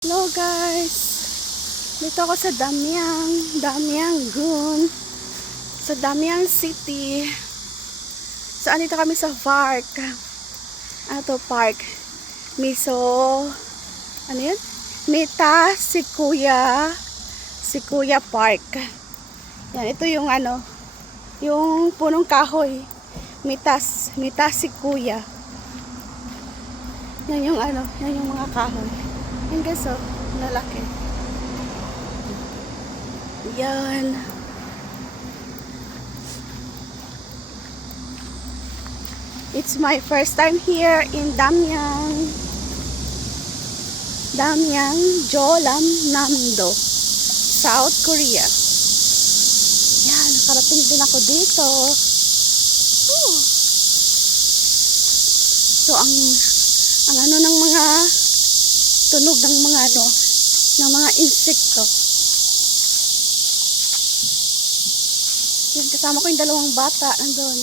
Hello guys, dito ako sa Damiang sa Damiang City. So andito kami sa park. Ano to park? Miso, ano yun? Mita Sikuya Park. Yan, ito yung yung punong kahoy. Mita Sikuya. Yan yung yan yung mga kahoy. Yan guys, oh, lalaki. Yan. It's my first time here in Damiang Jeollanam-do, South Korea. Yan, nakarating din ako dito. Oh. So, ang ano ng mga tunog ng mga ng mga insekto. Yan, kasama ko yung dalawang bata nandun.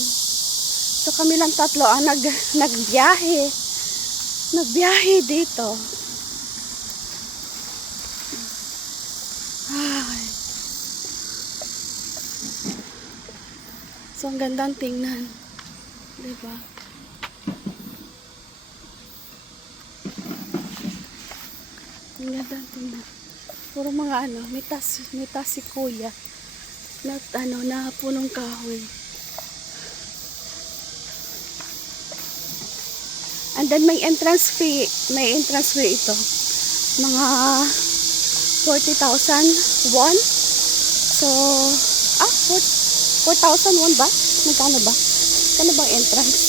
So kami lang tatlo ang nagbiyahe dito. Ay. So ang gandang tingnan, diba? Ang gandang tingnan. Puro mga mita sikuya na punong kahoy. And then may entrance fee ito. Mga 40,000 won. So, 4,000 won ba? Magkano ba? Kano bang entrance?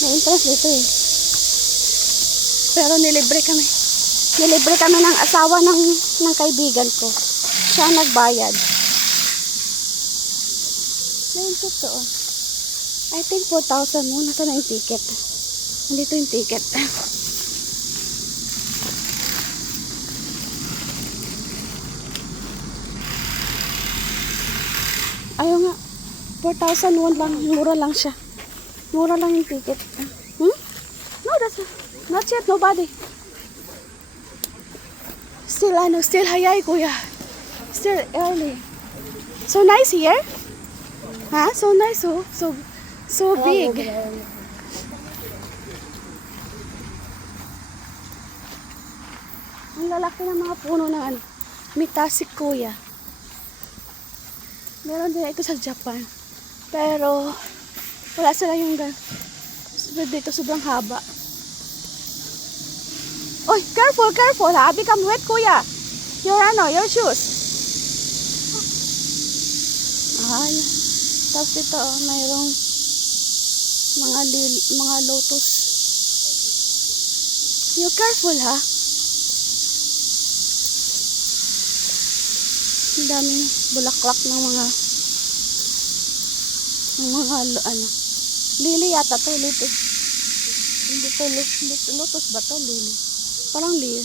May entrance dito eh. Pero nilibre kami ng asawa ng kaibigan ko. Siya nagbayad. Ayun, totoo. I think 4,000 mo. Nasa na yung ticket? Nandito yung ticket. Ayaw nga. 4,000 won lang. Mura lang siya. Mura lang yung ticket. No, that's not yet. Nobody. Still hayay, kuya. Still early. So nice here? Ha? So nice, oh. So big. Ang lalaki ng mga puno ng Mita Sikuya. Meron din ito sa Japan. Pero wala sila yung dito sobrang haba. Oy, careful ha. Become wet, kuya. Your shoes. Ay. Tapos dito, mayroong mga lotus. You careful ha. Ang daming bulaklak ng mga lili yata to, lotus. Hindi to lotus ba to? Lili. Parang lili.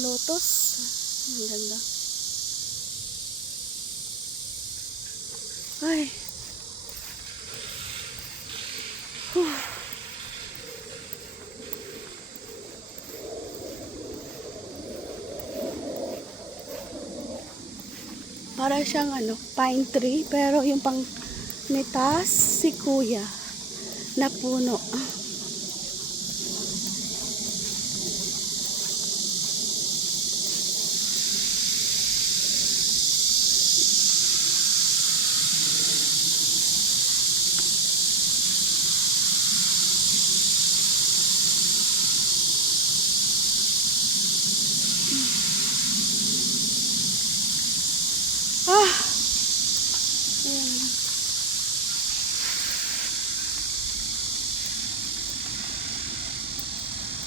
Lotus. Ang ganda. Ay. Para siyang pine tree, pero yung pang Mita Sikuya na puno. Ayan.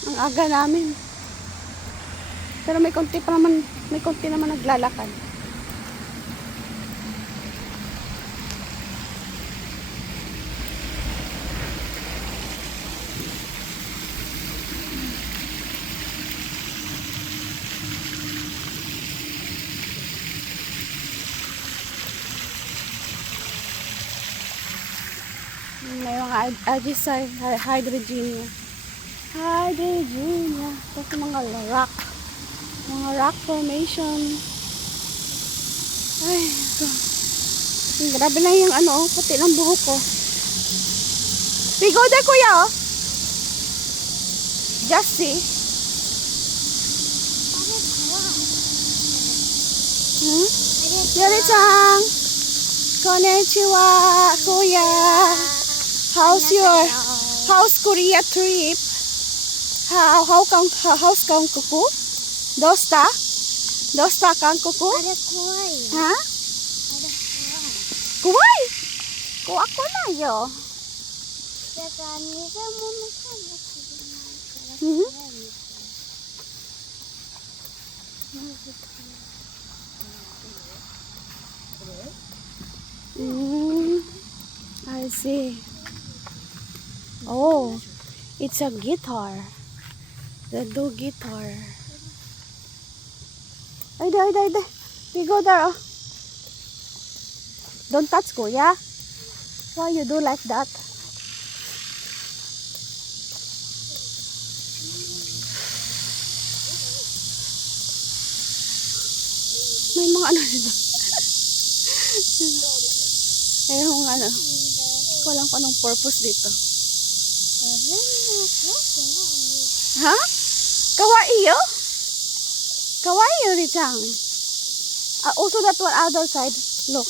Ang aga namin. Pero may konti naman naglalakad. May mga Ajisai Hydrogenia. Hi, Virginia. Ito mga rock. Mga rock formation. Ay, ito. Grabe na yung ano, puti ng buhok ko. We go there, kuya, oh. Just see. Yuri-chan. Konnichiwa, kuya. How's Korea trip? How's Hankoku? Dosta? Dosta Hankoku? Ha? Kuwai? Kuwa ko na yo. I see. Oh, it's a guitar. The do guitar. Ay, ay. We go there, oh. Don't touch, kuya. Why you do like that? May mga ano dito. Eh, yung ano. Walang ko anong purpose dito. Ha? Kawaii yo? Kawaii yo, Richang. Also that one other side. Look.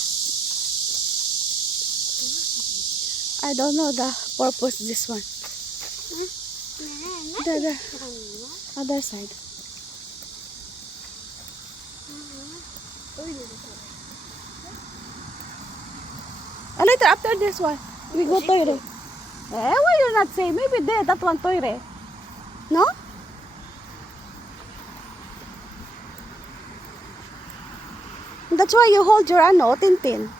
I don't know the purpose this one. The other side. Later after this one, we go toire. Why you not say? Maybe there, that one toire. No? That's why you hold your ano, tintin.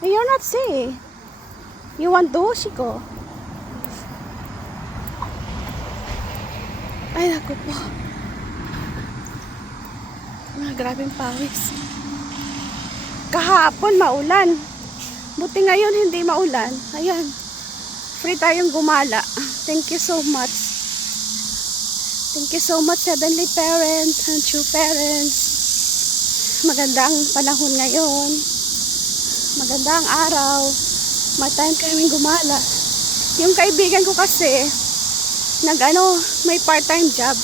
You're not say. You want doshiko. Ay, naku po. Grabing pawis. Kahapon maulan. Buti ngayon hindi maulan. Ayan. Free tayong gumala. Thank you so much. Thank you so much, Heavenly Parents and True Parents. Magandang panahon ngayon. Magandang araw. May time kaming gumala. Yung kaibigan ko kasi, may part-time job.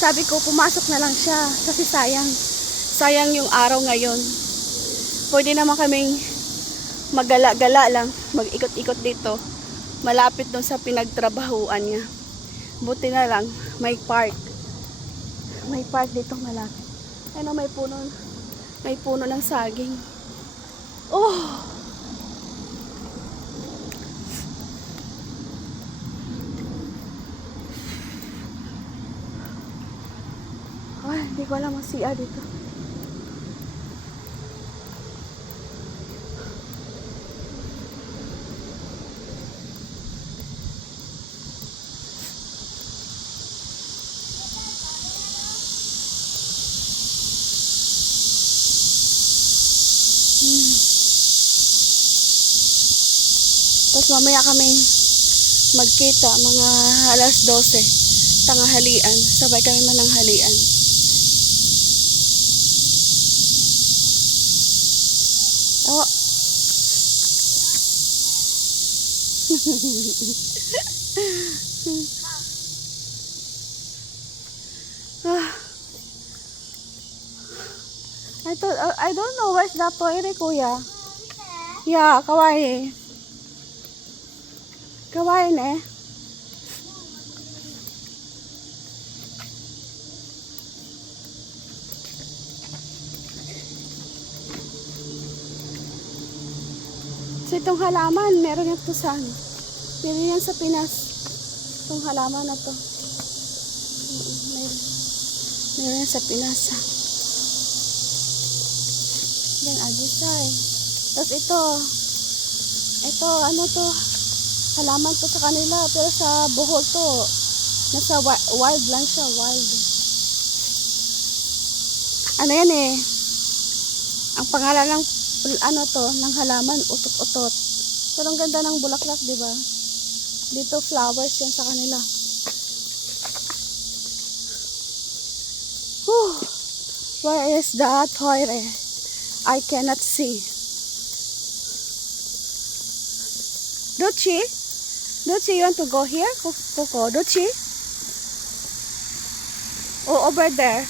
Sabi ko, pumasok na lang siya. Kasi sayang yung araw ngayon. Pwede naman kaming maggala-gala lang, mag-ikot-ikot dito. Malapit dun sa pinagtrabahuan niya. Buti na lang, may park. May park dito malapit. Ano, may puno ng saging. Oh! Ay, hindi ko alam ang CR dito. Tapos mamaya kami magkita mga alas 12 tanghalian, sabay kami mananghalian. Oh. I don't know where's that toire, kuya. Yeah, kawaii. Kawaii ne. So itong halaman, meron yan to sa ano. Meron yan sa Pinas. Itong halaman na to. Meron yan sa Pinas. Yan, adisay. Tapos ito, ano to, halaman to sa kanila. Pero sa Bohol to, nasa wild lang siya, wild. Ano yan eh, ang pangalan ng ano to, ng halaman, utot-utot. Pero ang ganda ng bulaklak, di ba? Dito flowers yan sa kanila. Whew. Where is the toilet? I cannot see. Ruchi? Ruchi, you want to go here? Coco, Ruchi? Oh, over there.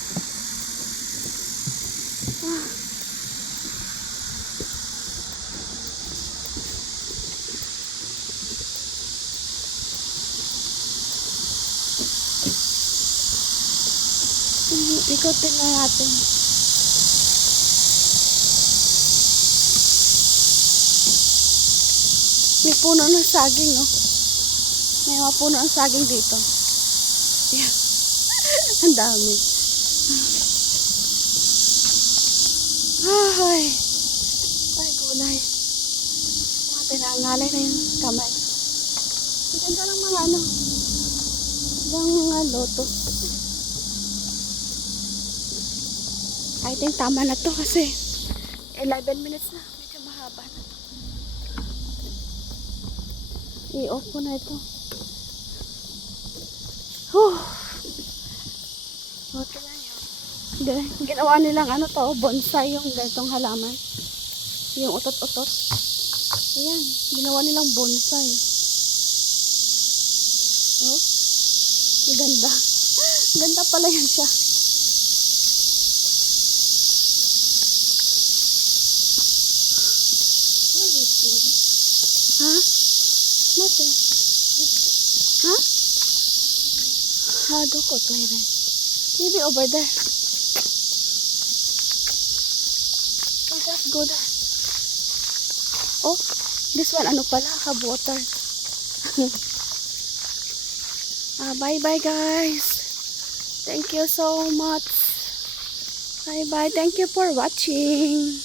Ikutin na natin. May puno ng saging, oh. May mga puno ng saging dito. Yan. Ang dami. Ay. Ay, gulay. Mga tinangalay na yung kamay. Ang ganda ng mga ano. Ang mga lotus. I think tama na to kasi 11 minutes na. Medyo mahaba na to. I-off ko na ito. Okay na yun. Ginawa nilang ano to, bonsai yung ganitong halaman. Yung utot-utot. Ayan, ginawa nilang bonsai. Oh, ganda. Ganda pala yan siya. Ha? Mate? Ha? Ha, doko to rin. Maybe over there. We'll just go there. Oh, this one ano pala? Have water. Bye-bye guys. Thank you so much. Bye-bye. Thank you for watching.